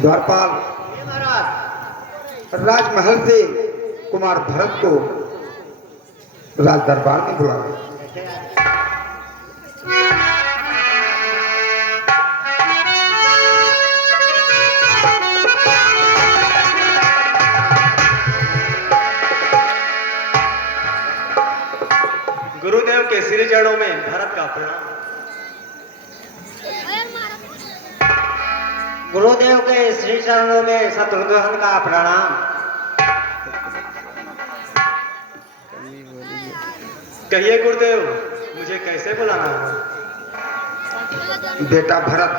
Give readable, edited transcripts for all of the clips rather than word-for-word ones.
द्वारपाल राजमहल से कुमार भरत को राज दरबार में बुलाया। गुरुदेव के श्री चरणों में भरत का प्रणाम। गुरुदेव के श्री चरणों में शत्रुघ्न का प्रणाम। कहिए गुरुदेव, मुझे कैसे बुलाना है? बेटा भरत,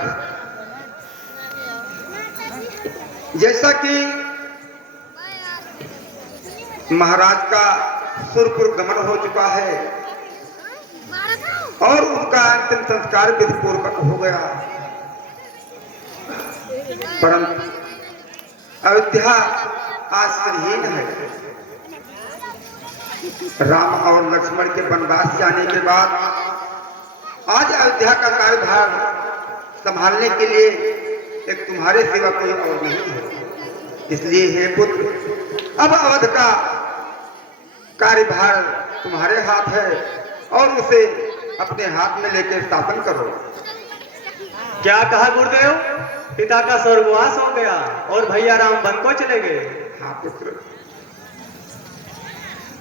जैसा कि महाराज का सुरपुर गमन हो चुका है और उनका अंतिम संस्कार विधि पूर्वक हो गया, परंतु अयोध्या आश्रयहीन है। राम और लक्ष्मण के वनवास जाने के बाद आज अयोध्या का कार्यभार संभालने के लिए एक तुम्हारे सिवा कोई और नहीं है। इसलिए हे पुत्र, अब अवध का कार्यभार तुम्हारे हाथ है और उसे अपने हाथ में लेकर शासन करो। क्या कहा गुरुदेव? पिता का स्वर्गवास हो गया और भैया राम वन को चले गए। हाँ पुत्र,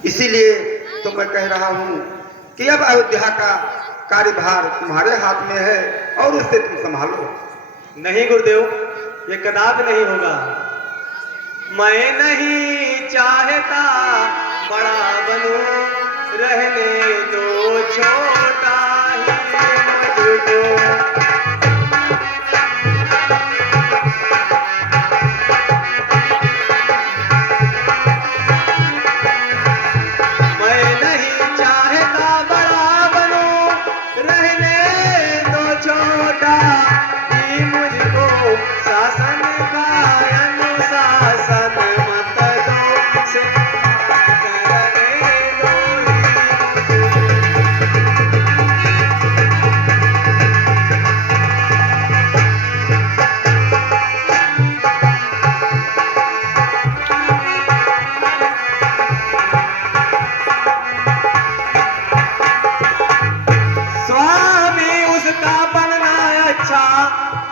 इसीलिए तो मैं कह रहा हूं कि अब अयोध्या का कार्यभार तुम्हारे हाथ में है और उसे तुम संभालो। नहीं गुरुदेव, ये कदापि नहीं होगा। मैं नहीं चाहता बड़ा बनूं, रहने दो छोटा ही मुझको।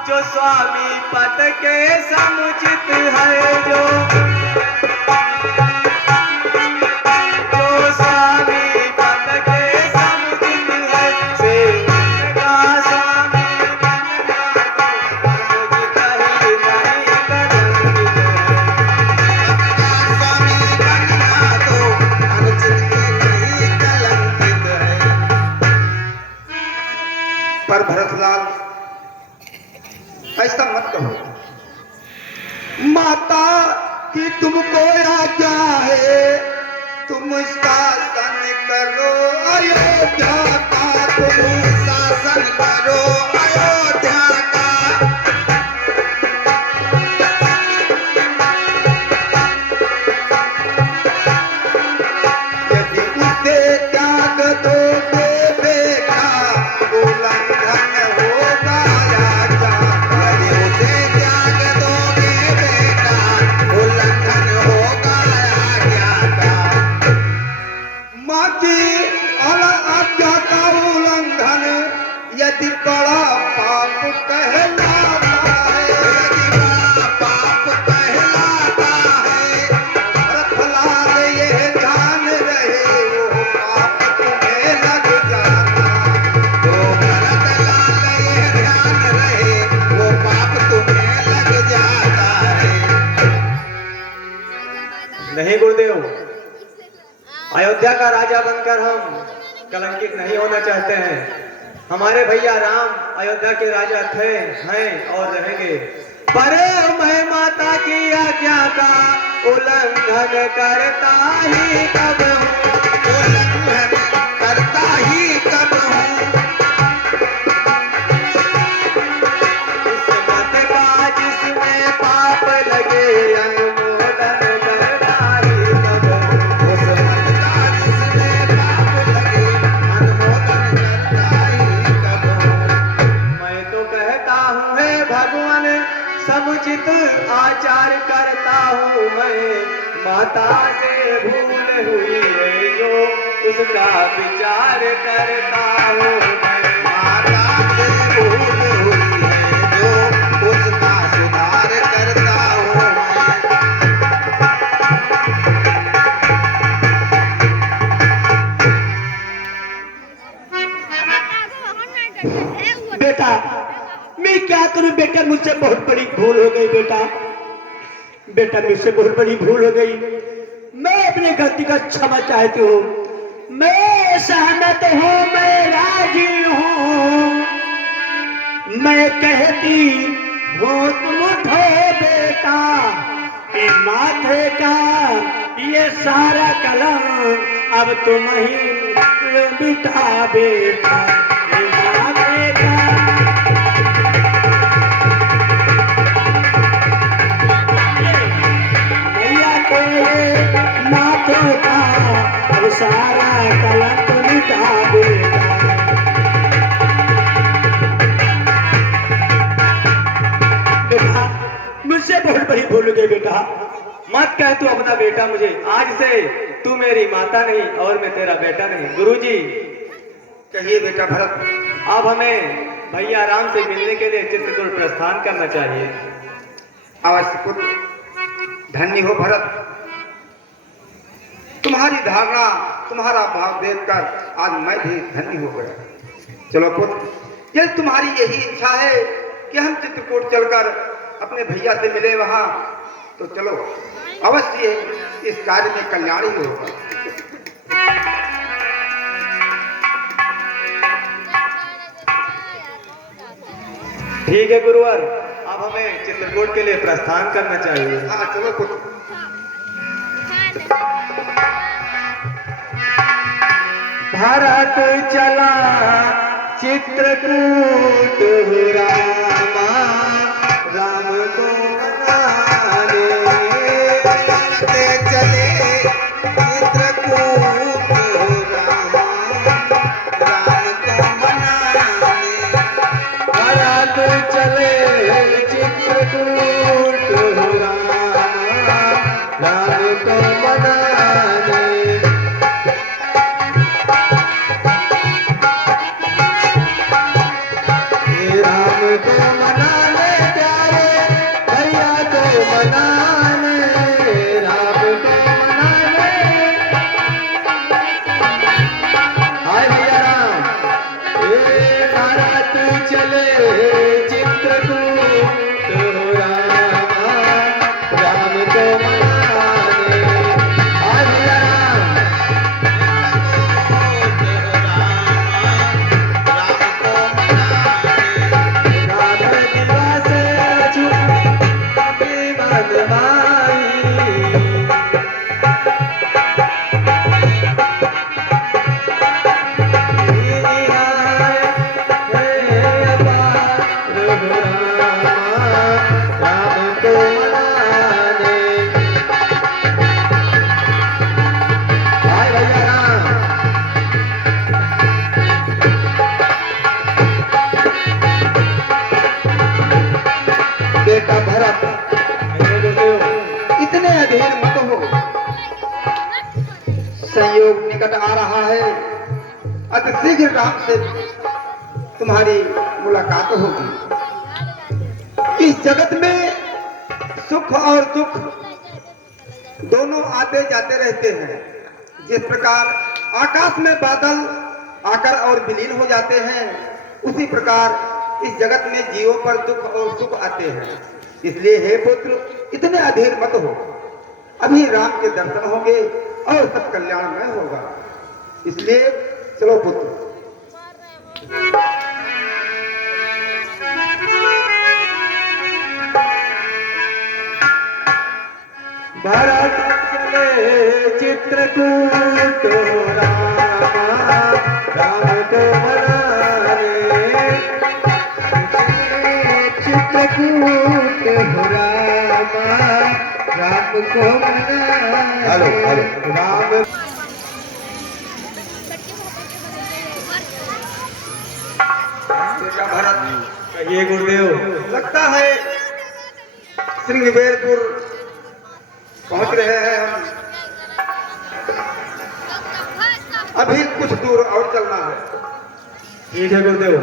जो स्वामी पद के समुचित है, जो स्वामी पद के समुचित है, से का स्वामी बनना तो अनुचित ही नहीं कलंकित है। स्वामी बनना तो अनुचित ही नहीं कलंकित है। पर भरतलाल, ऐसा मत कहो। माता की तुमको आज्ञा है, तुम शासन करो अयोध्या का, तुम शासन करो अयोध्या का। यदि उसे त्याग दो बेटा, उल्लंघन होगा राजा। यदि बड़ा पाप कहलाता है, यदि बड़ा पाप कहलाता है, भरतलाल ये ध्यान रहे वो पाप तुम्हें लग जाता। तो भरतलाल ये ध्यान रहे वो पाप तुम्हें लग जाता है। नहीं गुरुदेव, अयोध्या का राजा बनकर हम कलंकित नहीं होना चाहते हैं। हमारे भैया राम अयोध्या के राजा थे, हैं और रहेंगे। पर मैं माता की आज्ञा का उल्लंघन करता ही कब हूँ, उल्लंघन करता ही कब हूँ। उस मत का जिसमें पाप लगे, अनुमोदन करता ही कब हूँ। उस मत का जिसमें पाप लगे, अनुमोदन करता ही कब हूँ। मैं तो कहता हूँ हे भगवान, सब उचित आचार करता हूँ मैं, माता से भूल हुई है जो उसका विचार करता हूँ मैं। माता से भूल हुई है जो उसका सुधार करता हूँ मैं। बेटा मैं क्या करूं बेटा, मुझसे बहुत बड़ी भूल हो गई बेटा। बेटा मुझसे बहुत बड़ी भूल हो गई, मैं अपनी गलती का क्षमा चाहती हूँ। मैं सहमत हूँ, मैं राजी हूँ। मैं कहती हूँ तुम उठो बेटा, ये माथे का ये सारा कलम अब तुम ही बिठा बेटा। ये माथे का मैया तेरे माथे का अब सारा कलंक मिटा बेटा। बेटा मुझसे बहुत बड़ी भूल हो गई बेटा। मत कह तू अपना बेटा मुझे, आज से तू मेरी माता नहीं और मैं तेरा बेटा नहीं। गुरुजी कहिए बेटा भरत। अब हमें भैया राम से मिलने के लिए चित्रकूट प्रस्थान करना चाहिए। अवश्य पुत्र, धन्य हो भरत। तुम्हारी धारणा, तुम्हारा भाव देखकर आज मैं भी धन्य हो गया। चलो पुत्र, यदि तुम्हारी यही इच्छा है कि हम चित्रकूट चलकर अपने भैया से मिले वहां, तो चलो, अवश्य इस कार्य में कल्याण ही होगा। ठीक है गुरुवर, अब हमें चित्रकूट के लिए प्रस्थान करना चाहिए। हाँ चलो पुत्र। भरत चला चित्रकूट रामा, राम को मनाने। चले चित्रकूट रामा, राम को मनाने। भरत चले चित्रकूट रामा, राम को मनाने। राम को मनाने प्यारे भैया को मनाने, राम को मनाने। हाय भैया राम, ये भारत चले चित्रकूट रामा, राम को मनाने। हाय भैया राम, राम दिवस छुपी मनमाई। बेटा भरत, इतने अधीर मत हो। संयोग निकट आ रहा है, अति शीघ्र राम से तुम्हारी मुलाकात होगी। इस जगत में सुख और दुख दोनों आते जाते रहते हैं। जिस प्रकार आकाश में बादल आकर और विलीन हो जाते हैं, उसी प्रकार इस जगत में जीवों पर दुख और सुख आते हैं। इसलिए हे पुत्र, इतने अधीर मत हो। अभी राम के दर्शन होंगे और सब कल्याणमय होगा। इसलिए चलो पुत्र। भरत चले चित्रकूट रामा, राम को मनाने। चित्रकूट रामा, राम को मनाने। राम बेटा भरत, कहिए गुरुदेव। लगता है श्रृंगवेरपुर पहुंच रहे हैं हम। अभी कुछ दूर और चलना है। ठीक है गुरुदेव।